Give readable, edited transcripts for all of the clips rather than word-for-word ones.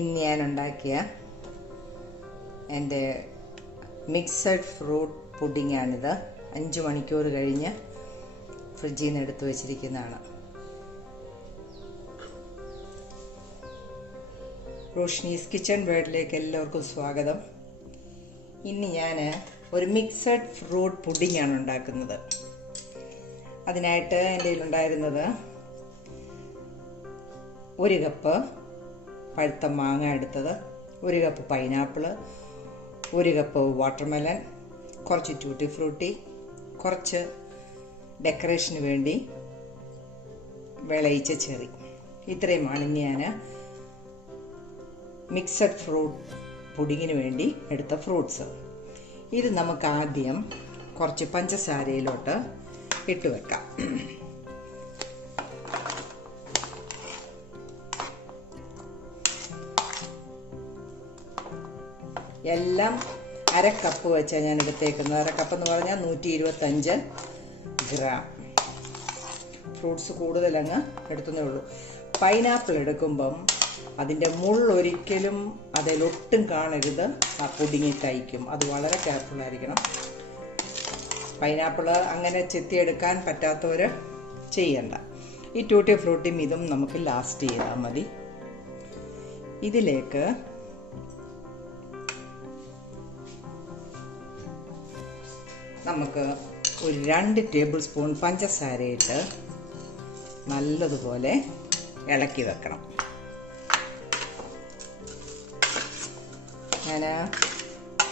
ഇന്ന് ഞാൻ ഉണ്ടാക്കിയ എൻ്റെ മിക്സഡ് ഫ്രൂട്ട് പുഡിങ്ങാണിത്. 5 മണിക്കൂർ കഴിഞ്ഞ് ഫ്രിഡ്ജിൽ നിന്ന് എടുത്തു വച്ചിരിക്കുന്നതാണ്. റോഷ്നീസ് കിച്ചൺ വേൾഡിലേക്ക് എല്ലാവർക്കും സ്വാഗതം. ഇന്ന് ഞാൻ ഒരു മിക്സഡ് ഫ്രൂട്ട് പുഡിങ്ങാണ് ഉണ്ടാക്കുന്നത്. അതിനായിട്ട് എൻ്റെ കയ്യിലുണ്ടായിരുന്നത് 1 കപ്പ് പഴുത്ത മാങ്ങ എടുത്തത്, 1 കപ്പ് പൈനാപ്പിള്, 1 കപ്പ് വാട്ടർമെലൺ, കുറച്ച് ട്യൂട്ടി ഫ്രൂട്ടി, കുറച്ച് ഡെക്കറേഷന് വേണ്ടി വിളയിച്ച ചെറി. ഇത്രയുമാണ് ഇനി ഞാൻ മിക്സഡ് ഫ്രൂട്ട് പുഡിങ്ങിന് വേണ്ടി എടുത്ത ഫ്രൂട്ട്സ്. ഇത് നമുക്ക് ആദ്യം കുറച്ച് പഞ്ചസാരയിലോട്ട് ഇട്ട് വെക്കാം. എല്ലാം 1/2 കപ്പ് വെച്ചാണ് ഞാൻ എടുത്തേക്കുന്നത്. 1/2 കപ്പ് എന്ന് പറഞ്ഞാൽ 125 ഗ്രാം. ഫ്രൂട്ട്സ് കൂടുതലങ്ങ് എടുത്തതേ ഉള്ളൂ. പൈനാപ്പിൾ എടുക്കുമ്പം അതിൻ്റെ മുള്ളൊരിക്കലും അതിലൊട്ടും കാണരുത്, ആ പുഡിങ്ങിൽ കഴിക്കും. അത് വളരെ കെയർഫുള്ളായിരിക്കണം. പൈനാപ്പിൾ അങ്ങനെ ചെത്തിയെടുക്കാൻ പറ്റാത്തവർ ചെയ്യണ്ട. ഈ ട്യൂട്ടി ഫ്രൂട്ടിയും ഇതും നമുക്ക് ലാസ്റ്റ് ചെയ്താൽ മതി. ഇതിലേക്ക് നമുക്ക് ഒരു 2 ടേബിൾ സ്പൂൺ പഞ്ചസാരയിട്ട് നല്ലതുപോലെ ഇളക്കി വെക്കണം. ഞാൻ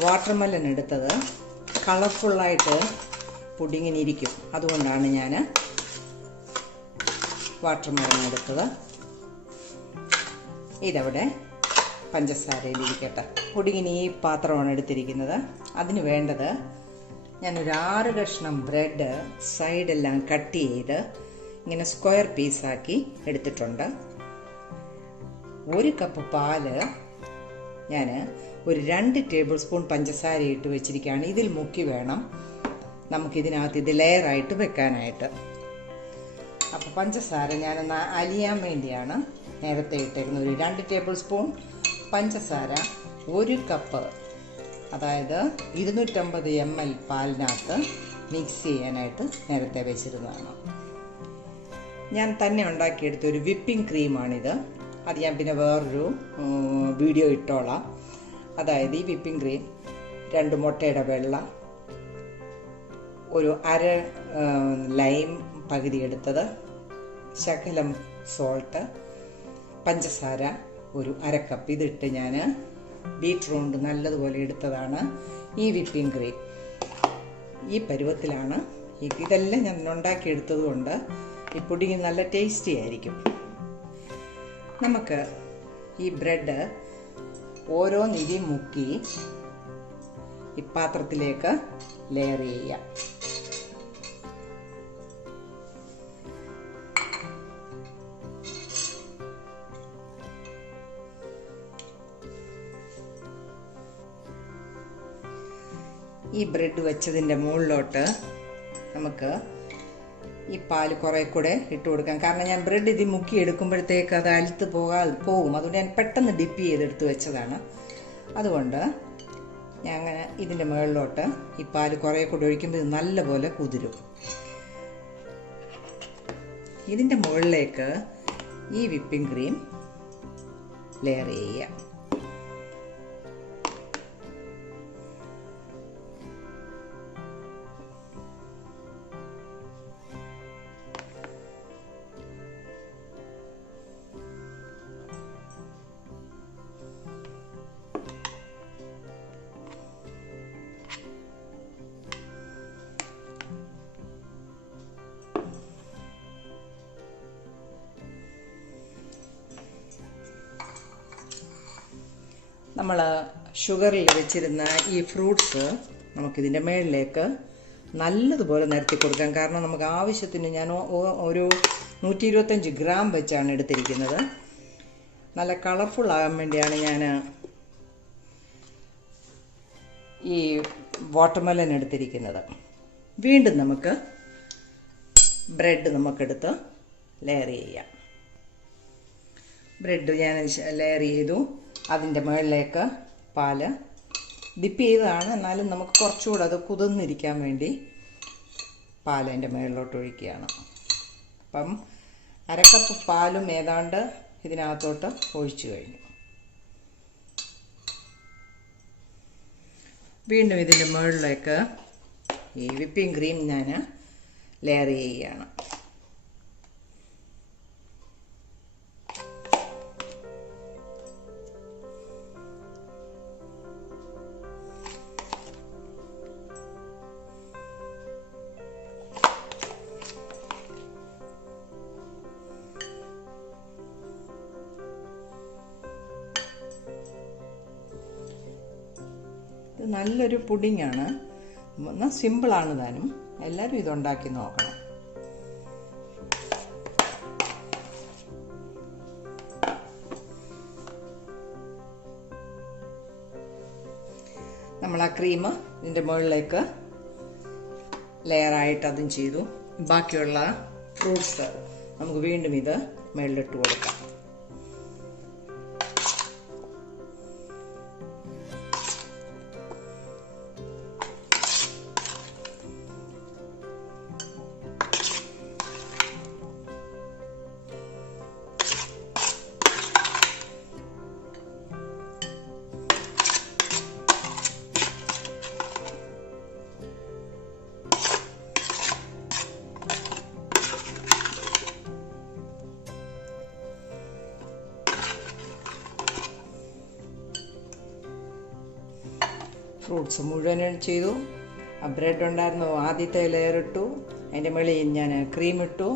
വാട്ടർമെലൺ എടുത്തത് കളർഫുള്ളായിട്ട് പുഡിങ്ങിനിരിക്കും, അതുകൊണ്ടാണ് ഞാൻ വാട്ടർമെലൺ എടുത്തത്. ഇതവിടെ പഞ്ചസാരയിലിരിക്കട്ടെ. പുഡിങ്ങിന് ഈ പാത്രമാണ് എടുത്തിരിക്കുന്നത്. അതിന് വേണ്ടത്, ഞാനൊരു 6 കഷ്ണം ബ്രെഡ് സൈഡെല്ലാം കട്ട് ചെയ്ത് ഇങ്ങനെ സ്ക്വയർ പീസാക്കി എടുത്തിട്ടുണ്ട്. 1 കപ്പ് പാല് ഞാൻ ഒരു 2 ടേബിൾ സ്പൂൺ പഞ്ചസാര ഇട്ട് വെച്ചിരിക്കുകയാണ്. ഇതിൽ മുക്കി വേണം നമുക്കിതിനകത്ത് ഇത് ലെയറായിട്ട് വെക്കാനായിട്ട്. അപ്പോൾ പഞ്ചസാര ഞാനൊന്ന് അലിയാൻ വേണ്ടിയാണ് നേരത്തെ ഇട്ടേക്കുന്നത്. ഒരു 2 ടേബിൾ സ്പൂൺ പഞ്ചസാര 1 കപ്പ്, അതായത് 250 ml പാലിനകത്ത് മിക്സ് ചെയ്യാനായിട്ട് നേരത്തെ വെച്ചിരുന്നതാണ്. ഞാൻ തന്നെ ഉണ്ടാക്കിയെടുത്ത ഒരു വിപ്പിംഗ് ക്രീമാണിത്. അത് ഞാൻ പിന്നെ വേറൊരു വീഡിയോ ഇട്ടോളാം. അതായത് ഈ വിപ്പിംഗ് ക്രീം 2 മുട്ടയുടെ വെള്ള, ഒരു 1/2 ലൈം പകുതി എടുത്തത്, ശകലം സോൾട്ട്, പഞ്ചസാര ഒരു 1/2 കപ്പ്. ഇതിട്ട് ഞാൻ ബീറ്റർ കൊണ്ട് നല്ലതുപോലെ എടുത്തതാണ് ഈ വിപ്പിംഗ് ക്രീം. ഈ പരുവത്തിലാണ് ഇതെല്ലാം ഞാൻ ഉണ്ടാക്കിയെടുത്തത് കൊണ്ട് ഈ പുഡിങ് നല്ല ടേസ്റ്റി ആയിരിക്കും. നമുക്ക് ഈ ബ്രെഡ് ഓരോന്നിരി മുക്കി ഈ പാത്രത്തിലേക്ക് ലെയർ ചെയ്യാം. ഈ ബ്രെഡ് വെച്ചതിൻ്റെ മുകളിലോട്ട് നമുക്ക് ഈ പാല് കുറേ കൂടെ ഇട്ട് കൊടുക്കാം. കാരണം ഞാൻ ബ്രെഡ് ഇത് മുക്കി എടുക്കുമ്പോഴത്തേക്ക് അത് അലുത്ത് പോകും. അതുകൊണ്ട് ഞാൻ പെട്ടെന്ന് ഡിപ്പ് ചെയ്തെടുത്ത് വെച്ചതാണ്. അതുകൊണ്ട് ഞാൻ അങ്ങനെ ഇതിൻ്റെ മുകളിലോട്ട് ഈ പാല് കുറേ കൂടെ ഒഴിക്കുമ്പോൾ ഇത് നല്ലപോലെ കുതിരും. ഇതിൻ്റെ മുകളിലേക്ക് ഈ വിപ്പിംഗ് ക്രീം ലെയർ ചെയ്യുക. നമ്മൾ ഷുഗറിൽ വെച്ചിരുന്ന ഈ ഫ്രൂട്ട്സ് നമുക്കിതിൻ്റെ മുകളിലേക്ക് നല്ലതുപോലെ നിരത്തി കൊടുക്കാം. കാരണം നമുക്ക് ആവശ്യത്തിന് ഞാൻ ഒരു 125 ഗ്രാം വെച്ചാണ് എടുത്തിരിക്കുന്നത്. നല്ല കളർഫുൾ ആകാൻ വേണ്ടിയാണ് ഞാൻ ഈ വാട്ടർമെലൺ എടുത്തിരിക്കുന്നത്. വീണ്ടും നമുക്ക് ബ്രെഡ് നമുക്കെടുത്ത് ലെയർ ചെയ്യാം. ബ്രെഡ് ഞാൻ ലെയർ ചെയ്തു. അതിൻ്റെ മുകളിലേക്ക് പാല് ഡിപ്പ് ചെയ്തതാണ്, എന്നാലും നമുക്ക് കുറച്ചുകൂടെ അത് കുതിർന്നിരിക്കാൻ വേണ്ടി പാൽ അതിൻ്റെ മുകളിലോട്ട് ഒഴിക്കുകയാണ്. അപ്പം 1/2 കപ്പ് പാലും ഏതാണ്ട് ഇതിനകത്തോട്ട് ഒഴിച്ചു കഴിഞ്ഞു. വീണ്ടും ഇതിൻ്റെ മുകളിലേക്ക് ഈ വിപ്പിംഗ് ക്രീം ഞാൻ ലെയർ ചെയ്യുകയാണ്. ഇത് നല്ലൊരു പുഡിങ്ങാണ്, എന്നാൽ സിമ്പിളാണ് താനും. എല്ലാവരും ഇതുണ്ടാക്കി നോക്കണം. നമ്മൾ ആ ക്രീം ഇതിൻ്റെ മുകളിലേക്ക് ലെയറായിട്ട് അതും ചെയ്തു. ബാക്കിയുള്ള ഫ്രൂട്ട്സ് നമുക്ക് വീണ്ടും ഇത് മുകളിലിട്ട് കൊടുക്കാം. ഫ്രൂട്ട്സ് മുഴുവനും ചെയ്തു. ആ ബ്രെഡ് ഉണ്ടായിരുന്നു, ആദ്യത്തെ ലെയർ ഇട്ടു. അതിൻ്റെ മുകളിൽ ഞാൻ ക്രീം ഇട്ടു.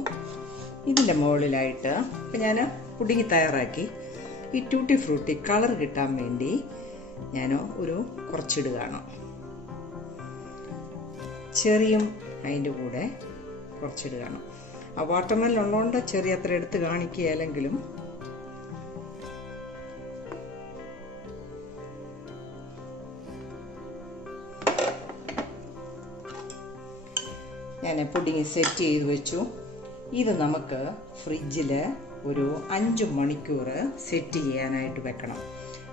ഇതിൻ്റെ മുകളിലായിട്ട് ഇപ്പം ഞാൻ പുഡിങ് തയ്യാറാക്കി. ഈ ട്യൂട്ടി ഫ്രൂട്ടി കളർ കിട്ടാൻ വേണ്ടി ഞാൻ കുറച്ചിടുകയാണ്. ചെറിയും അതിൻ്റെ കൂടെ കുറച്ചിടുകയാണ്. ആ വാട്ടർമെലൺ ഉള്ളതുകൊണ്ട് ചെറിയ അത്ര എടുത്ത് കാണിക്കുകയല്ലെങ്കിലും ഞാൻ പുഡിങ് സെറ്റ് ചെയ്ത് വെച്ചു. ഇത് നമുക്ക് ഫ്രിഡ്ജിൽ ഒരു 5 മണിക്കൂർ സെറ്റ് ചെയ്യാനായിട്ട് വെക്കണം.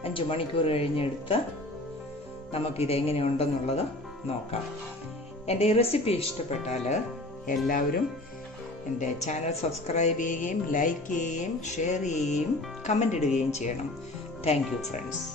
5 മണിക്കൂർ കഴിഞ്ഞെടുത്ത് നമുക്കിത് എങ്ങനെയുണ്ടെന്നുള്ളത് നോക്കാം. എൻ്റെ ഈ റെസിപ്പി ഇഷ്ടപ്പെട്ടാൽ എല്ലാവരും എൻ്റെ ചാനൽ സബ്സ്ക്രൈബ് ചെയ്യുകയും ലൈക്ക് ചെയ്യുകയും ഷെയർ ചെയ്യുകയും കമൻ്റ് ഇടുകയും ചെയ്യണം. Thank you friends.